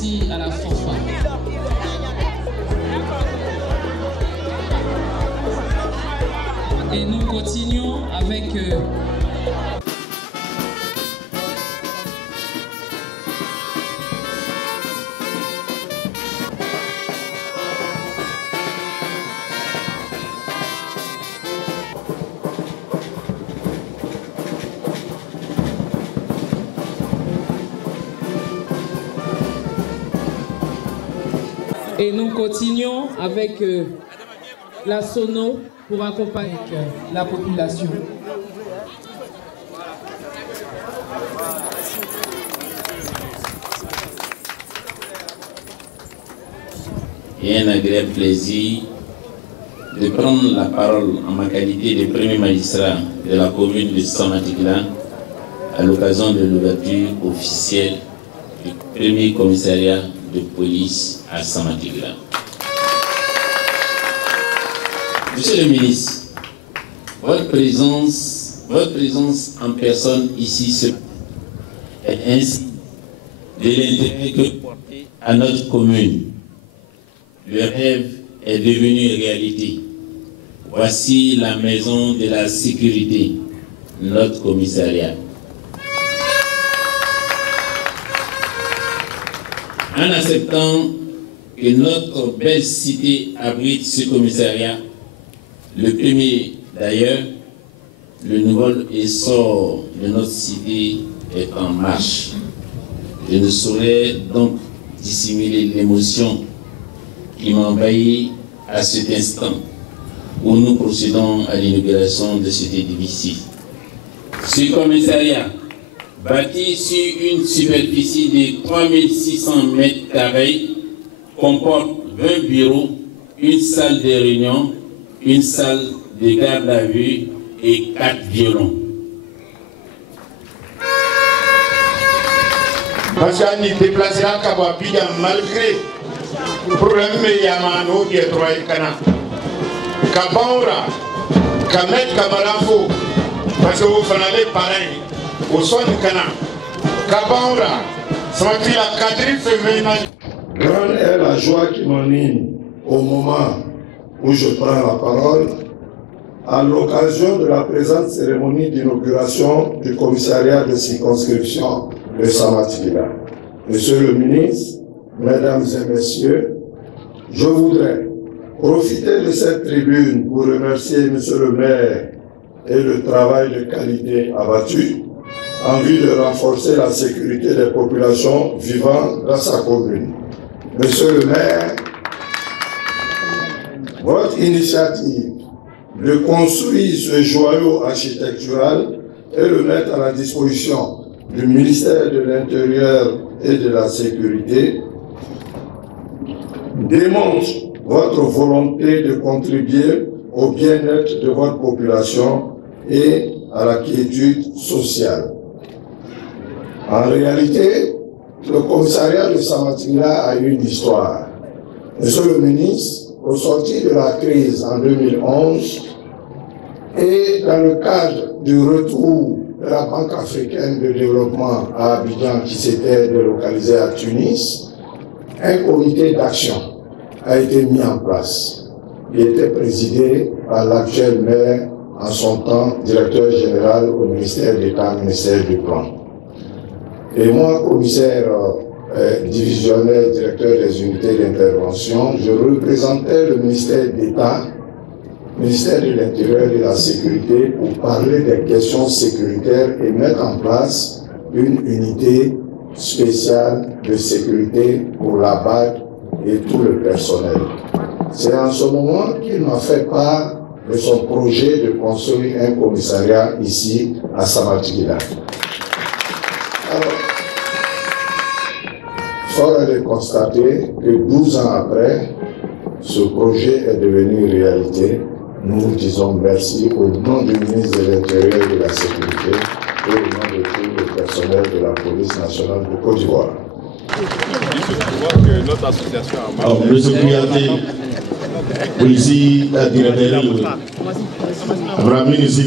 merci à la fanfare. Et nous continuons avec... Et nous continuons avec la sono pour accompagner la population. Et un agréable plaisir de prendre la parole en ma qualité de premier magistrat de la commune de Samatigla à l'occasion de l'ouverture officielle du premier commissariat de police à Samatigla. Monsieur le ministre, votre présence en personne ici est ainsi de l'intérêt que vous portez à notre commune. Le rêve est devenu réalité. Voici la maison de la sécurité, notre commissariat. En acceptant que notre belle cité abrite ce commissariat, le premier d'ailleurs, le nouvel essor de notre cité est en marche. Je ne saurais donc dissimuler l'émotion qui m'envahit à cet instant où nous procédons à l'inauguration de cet édifice. Ce commissariat, bâti sur une superficie de 3600 m², comporte 20 bureaux, une salle de réunion, une salle de garde à vue et 4 violons. Parce qu'on y déplace là, malgré le problème de Yamano, qui est 3 canards. Kabaura, Kamet Kamalafo, parce que vous faites pareil, au son du canard. Kabaura, ça m'a fait la quadrille féminine. Grande est la joie qui m'anime au moment où je prends la parole à l'occasion de la présente cérémonie d'inauguration du commissariat de circonscription de Samatigla. Monsieur le ministre, mesdames et messieurs, je voudrais profiter de cette tribune pour remercier monsieur le maire et le travail de qualité abattu en vue de renforcer la sécurité des populations vivant dans sa commune. Monsieur le maire, votre initiative de construire ce joyau architectural et le mettre à la disposition du ministère de l'Intérieur et de la Sécurité démontre votre volonté de contribuer au bien-être de votre population et à la quiétude sociale. En réalité, le commissariat de Samatigla a une histoire. Monsieur le ministre, au sortir de la crise en 2011 et dans le cadre du retour de la Banque africaine de développement à Abidjan qui s'était délocalisé à Tunis, un comité d'action a été mis en place. Il était présidé par l'actuel maire, en son temps directeur général au ministère d'État, ministère du Plan. Et moi, commissaire divisionnaire, directeur des unités d'intervention, je représentais le ministère d'État, ministère de l'Intérieur et de la Sécurité pour parler des questions sécuritaires et mettre en place une unité spéciale de sécurité pour la BAC et tout le personnel. C'est en ce moment qu'il m'a fait part de son projet de construire un commissariat ici à Samatigla. Fort est de constater que 12 ans après, ce projet est devenu réalité. Nous vous disons merci au nom du ministre de l'Intérieur et de la Sécurité et au nom de tout le personnel de la police nationale de Côte d'Ivoire. Notre association a alors, monsieur Kouyaté, policier, directeur, Abraham ici.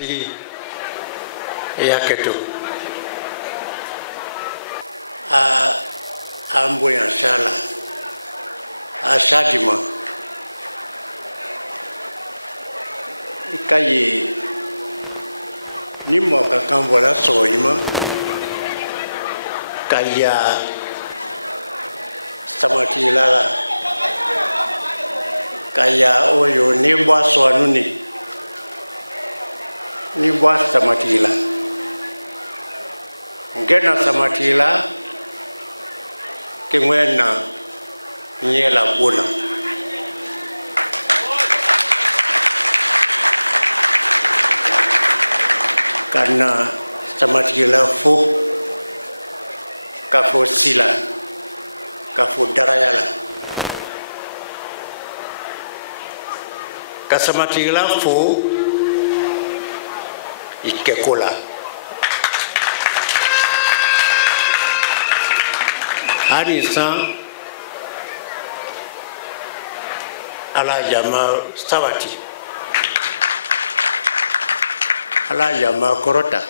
Ti yaketo. Kaya Kasamatila fo ikekola. Hari san ala jama sawati. Ala jama korota.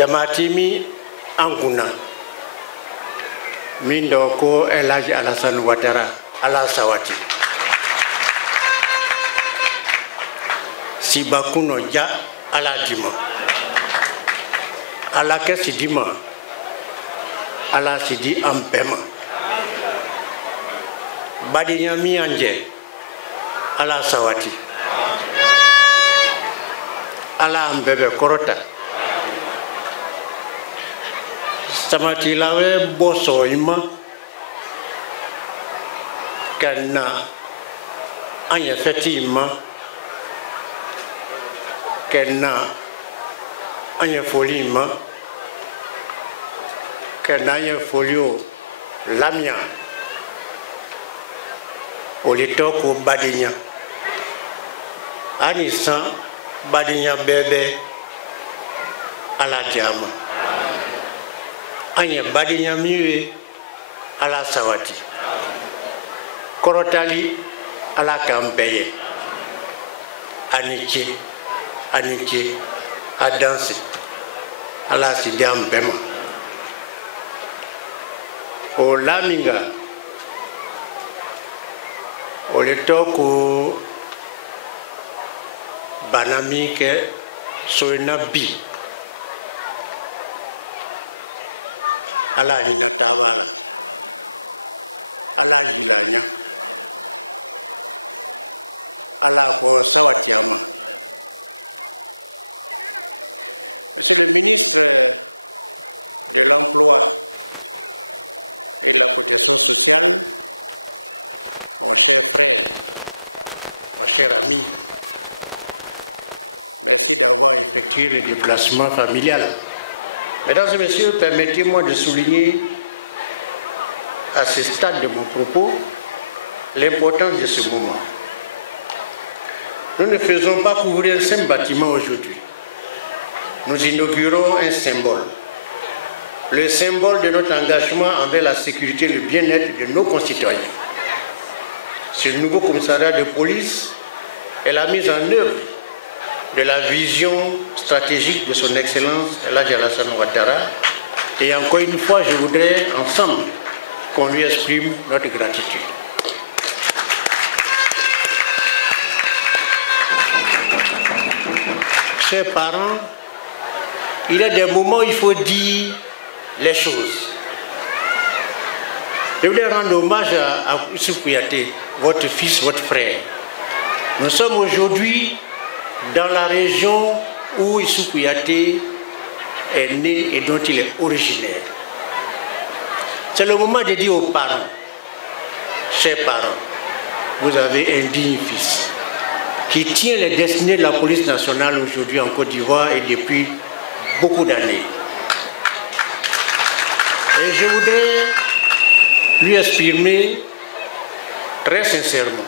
Jamatimi anguna. Mindo ko Elaji Alassane Ouattara ala sawati Sibakuno ja ala dima ala ke sidima ala sidi ampema badinya mi anje ala sawati ala ambebe korota Samati lawe boso ima kana anya feti ima kana anya foli ima kana anya folio lamia olitoko badinya anisa badinya bebe ala jama anya badinya miwe ala sawati korotali ala kambeye anike adansi ala sidiam bema o laminga o letoko banamike soina bi ala ni natawala ala jilanya ala cher ami, merci d'avoir effectué le déplacement familial. Mesdames et messieurs, permettez-moi de souligner à ce stade de mon propos l'importance de ce moment. Nous ne faisons pas couvrir un simple bâtiment aujourd'hui. Nous inaugurons un symbole. Le symbole de notre engagement envers la sécurité et le bien-être de nos concitoyens. Ce nouveau commissariat de police est la mise en œuvre de la vision stratégique de son Excellence Elaji Alassane Ouattara. Et encore une fois, je voudrais ensemble qu'on lui exprime notre gratitude. Chers parents, il y a des moments où il faut dire les choses. Je voudrais rendre hommage à Youssouf Kouyaté, votre fils, votre frère. Nous sommes aujourd'hui dans la région où Youssouf Kouyaté est né et dont il est originaire. C'est le moment de dire aux parents, chers parents, vous avez un digne fils qui tient les destinées de la police nationale aujourd'hui en Côte d'Ivoire et depuis beaucoup d'années. Et je voudrais lui exprimer très sincèrement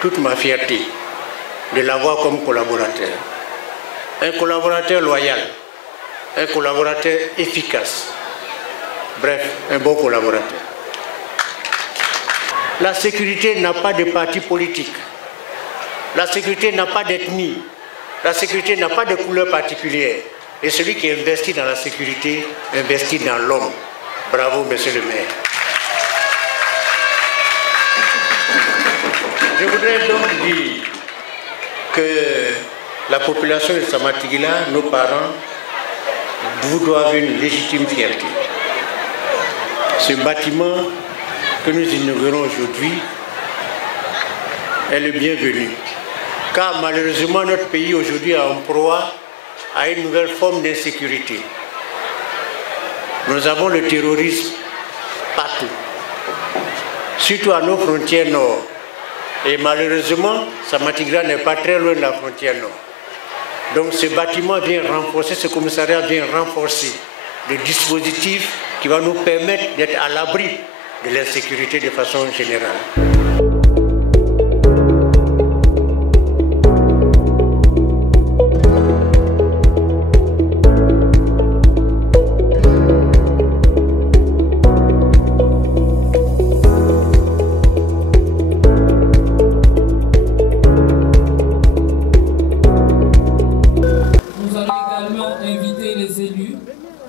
toute ma fierté de l'avoir comme collaborateur. Un collaborateur loyal, un collaborateur efficace, bref, un bon collaborateur. La sécurité n'a pas de parti politique. La sécurité n'a pas d'ethnie. La sécurité n'a pas de couleur particulière. Et celui qui investit dans la sécurité investit dans l'homme. Bravo, monsieur le maire. Je voudrais donc dire que la population de Samatigila, nos parents, vous doivent une légitime fierté. Ce bâtiment que nous inaugurons aujourd'hui est le bienvenu. Car malheureusement, notre pays aujourd'hui est en proie à une nouvelle forme d'insécurité. Nous avons le terrorisme partout, surtout à nos frontières nord. Et malheureusement, Samatigila n'est pas très loin de la frontière nord. Donc ce bâtiment vient renforcer, ce commissariat vient renforcer le dispositif qui va nous permettre d'être à l'abri de l'insécurité de façon générale.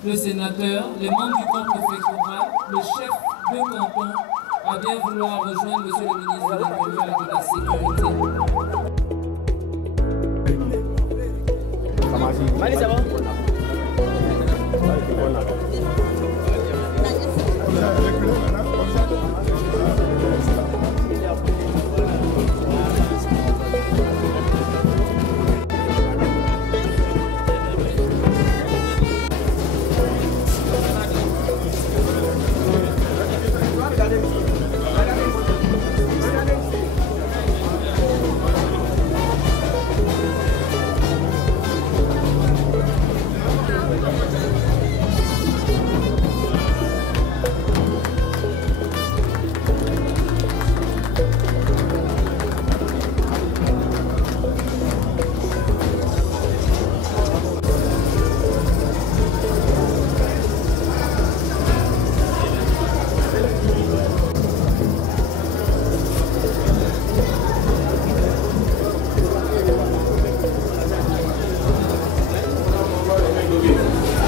Le sénateur, les membres du corps préfectoral, le chef de canton, à bien vouloir rejoindre monsieur le ministre de l'Intérieur et de la Sécurité. Allez, ça va?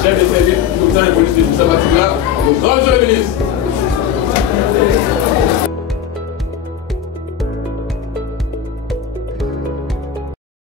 Chef de service, tout le temps, police de Samatigila, au grand monsieur le ministre.